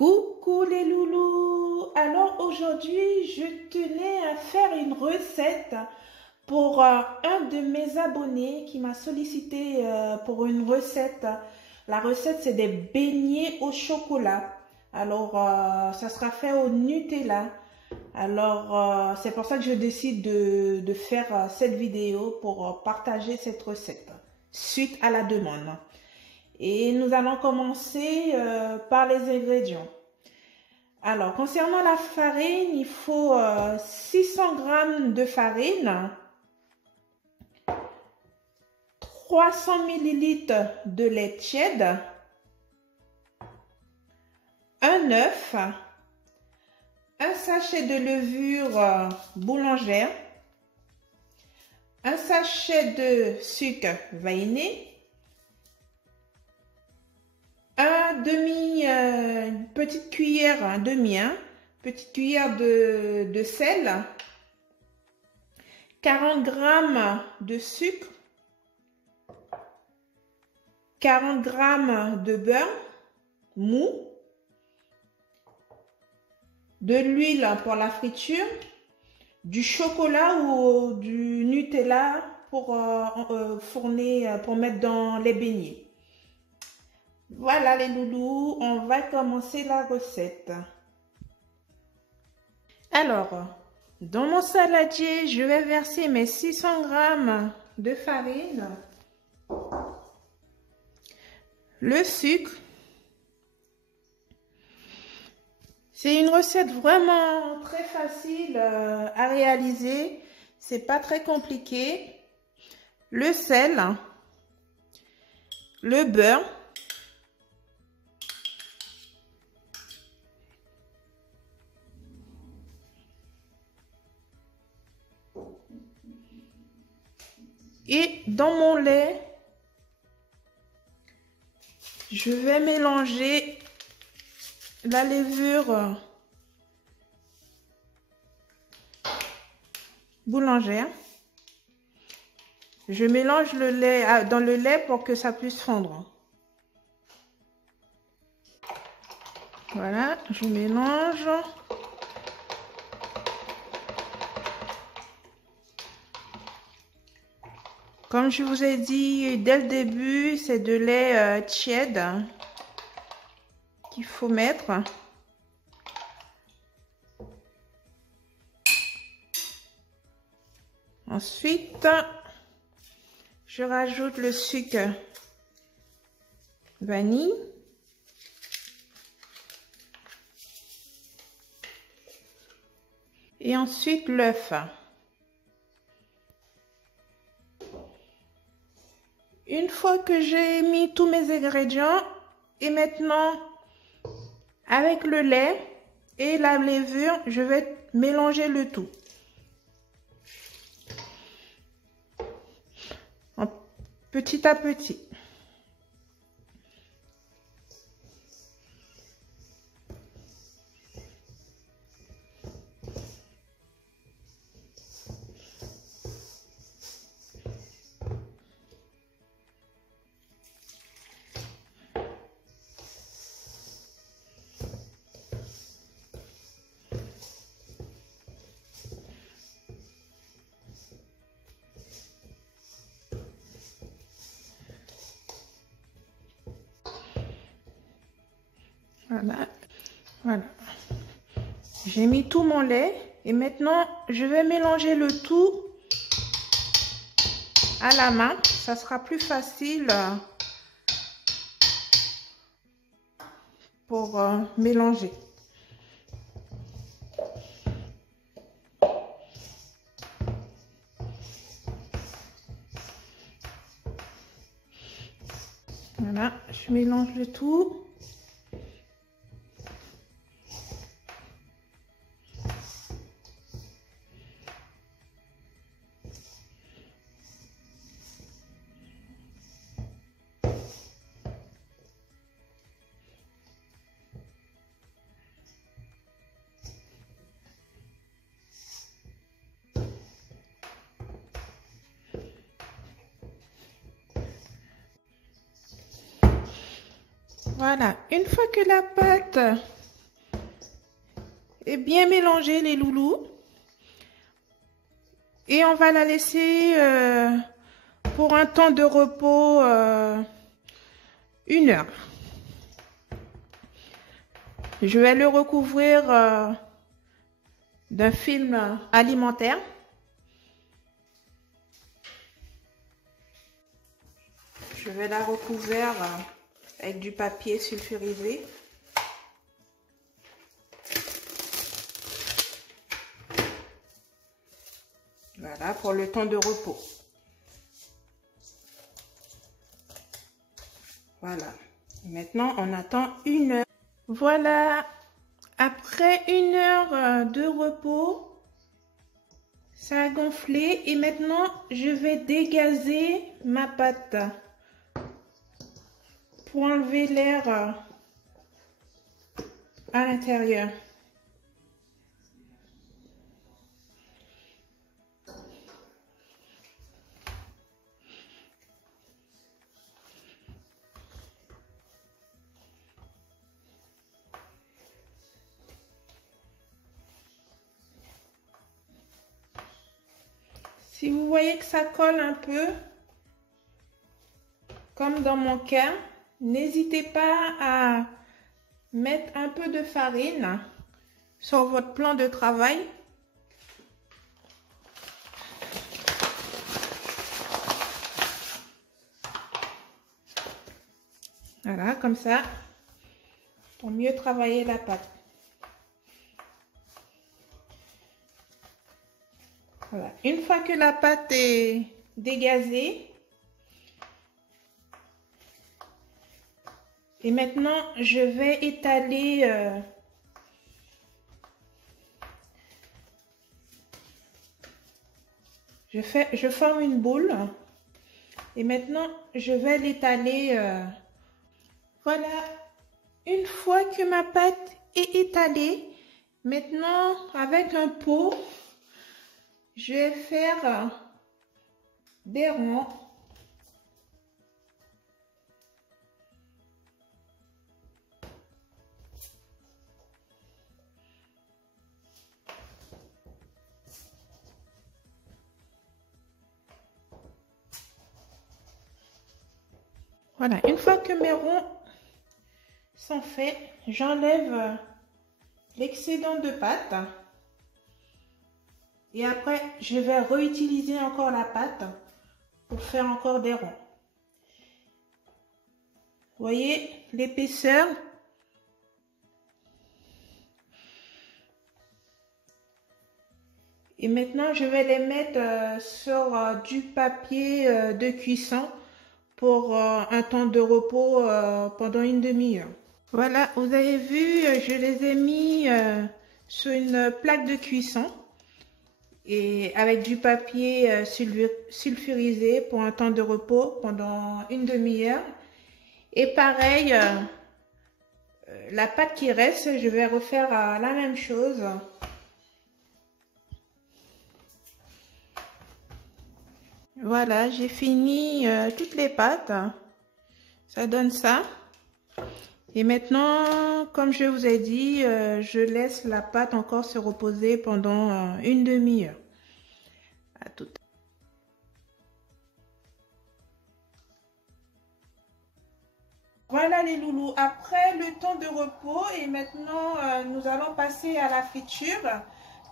Coucou les loulous! Alors aujourd'hui, je tenais à faire une recette pour un de mes abonnés qui m'a sollicité pour une recette. La recette, c'est des beignets au chocolat. Alors, ça sera fait au Nutella. Alors, c'est pour ça que je décide de faire cette vidéo pour partager cette recette suite à la demande. Et nous allons commencer par les ingrédients. Alors, concernant la farine, il faut 600 g de farine, 300 ml de lait tiède, un œuf, un sachet de levure boulangère, un sachet de sucre vanillé, une petite cuillère, petite cuillère de sel, 40 g de sucre, 40 g de beurre mou, de l'huile pour la friture, du chocolat ou du Nutella pour fourner, pour mettre dans les beignets. Voilà les loulous, on va commencer la recette. Alors, dans mon saladier, je vais verser mes 600 g de farine, le sucre. C'est une recette vraiment très facile à réaliser, c'est pas très compliqué. Le sel, le beurre, et dans mon lait, je vais mélanger la levure boulangère. Je mélange le lait dans le lait pour que ça puisse fondre. Voilà, je mélange. Comme je vous ai dit dès le début, c'est de lait tiède qu'il faut mettre. Ensuite, je rajoute le sucre vanille. Et ensuite l'œuf. Une fois que j'ai mis tous mes ingrédients, et maintenant, avec le lait et la levure, je vais mélanger le tout. Petit à petit. Voilà. J'ai mis tout mon lait et maintenant je vais mélanger le tout à la main. Ça sera plus facile pour mélanger. Voilà, je mélange le tout. Voilà, une fois que la pâte et bien mélanger les loulous. Et on va la laisser pour un temps de repos 1 heure. Je vais le recouvrir d'un film alimentaire. Je vais la recouvrir avec du papier sulfurisé. Voilà, pour le temps de repos. Voilà. Maintenant, on attend 1 heure. Voilà. Après 1 heure de repos, ça a gonflé. Et maintenant, je vais dégazer ma pâte pour enlever l'air à l'intérieur. Si vous voyez que ça colle un peu, comme dans mon cas, n'hésitez pas à mettre un peu de farine sur votre plan de travail. Voilà, comme ça, pour mieux travailler la pâte. Voilà. Une fois que la pâte est dégazée, et maintenant je vais étaler je forme une boule et maintenant je vais l'étaler. Voilà, une fois que ma pâte est étalée, maintenant avec un pot, je vais faire des ronds. Voilà, une fois que mes ronds sont faits, j'enlève l'excédent de pâte. Et après, je vais réutiliser encore la pâte pour faire encore des ronds. Vous voyez l'épaisseur? Et maintenant, je vais les mettre sur du papier de cuisson pour un temps de repos pendant une demi-heure. Voilà, vous avez vu, je les ai mis sur une plaque de cuisson et avec du papier sulfurisé pour un temps de repos pendant une demi-heure. Et pareil, la pâte qui reste, je vais refaire la même chose. Voilà, j'ai fini toutes les pâtes. Ça donne ça. Et maintenant, comme je vous ai dit, je laisse la pâte encore se reposer pendant une demi-heure. À tout. Voilà les loulous, après le temps de repos et maintenant nous allons passer à la friture.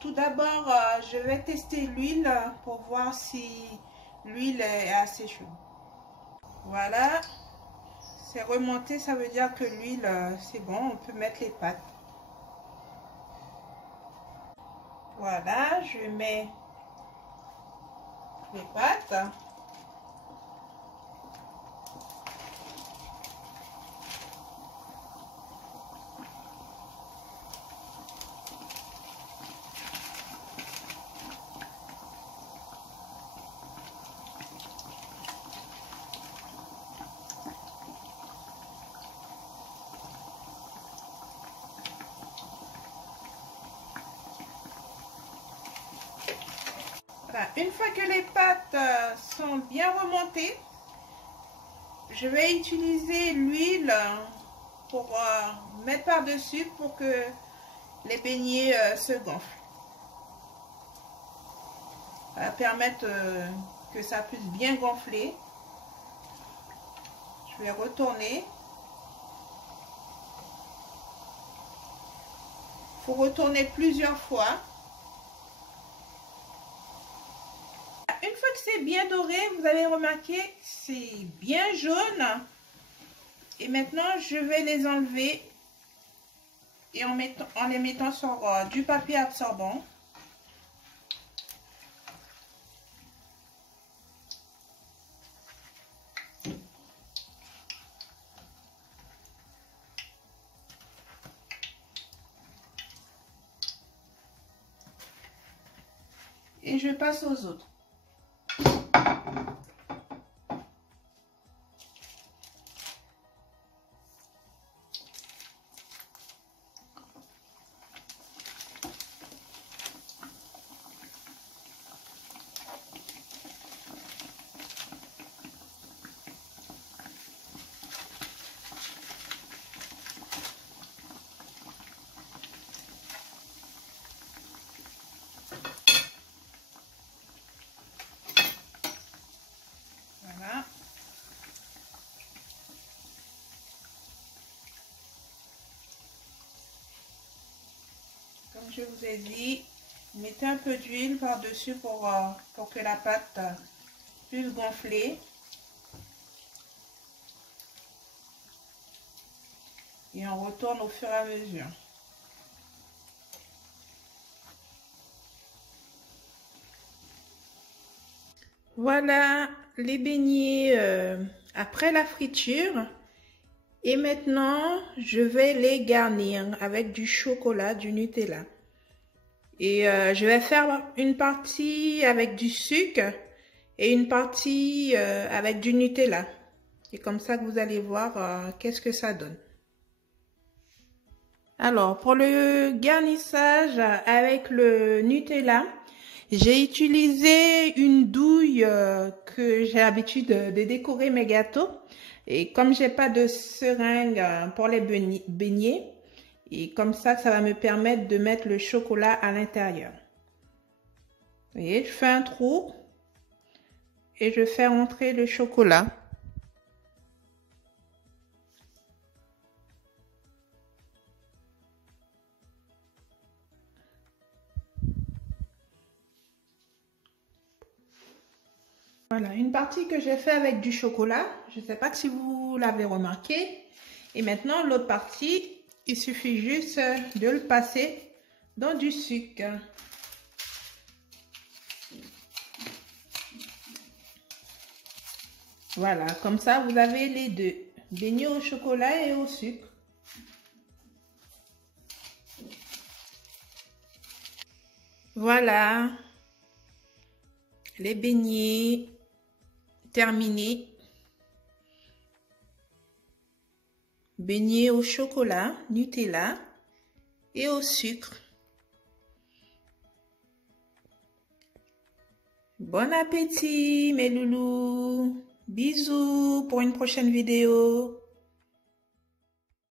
Tout d'abord, je vais tester l'huile pour voir si l'huile est assez chaude. Voilà, c'est remonté, ça veut dire que l'huile c'est bon, on peut mettre les pâtes. Voilà, je mets les pâtes. Voilà. Une fois que les pâtes sont bien remontées, je vais utiliser l'huile pour mettre par-dessus pour que les beignets se gonflent. Ça va permettre que ça puisse bien gonfler. Je vais retourner. Il faut retourner plusieurs fois. Une fois que c'est bien doré, vous avez remarqué, c'est bien jaune. Et maintenant, je vais les enlever et en les mettant sur du papier absorbant. Et je passe aux autres. Voilà. Comme je vous ai dit, mettez un peu d'huile par-dessus pour que la pâte puisse gonfler. Et on retourne au fur et à mesure. Voilà les beignets après la friture. Et maintenant, je vais les garnir avec du chocolat, du Nutella. Et je vais faire une partie avec du sucre et une partie avec du Nutella. Et comme ça que vous allez voir qu'est-ce que ça donne. Alors, pour le garnissage avec le Nutella, j'ai utilisé une douille que j'ai l'habitude de décorer mes gâteaux. Et comme j'ai pas de seringue pour les beignets, et comme ça va me permettre de mettre le chocolat à l'intérieur. Vous voyez, je fais un trou et je fais rentrer le chocolat. Voilà, une partie que j'ai fait avec du chocolat. Je ne sais pas si vous l'avez remarqué. Et maintenant, l'autre partie, il suffit juste de le passer dans du sucre. Voilà, comme ça, vous avez les deux. Beignets au chocolat et au sucre. Voilà, les beignets terminés. Beignets au chocolat, Nutella et au sucre. Bon appétit mes loulous. Bisous pour une prochaine vidéo.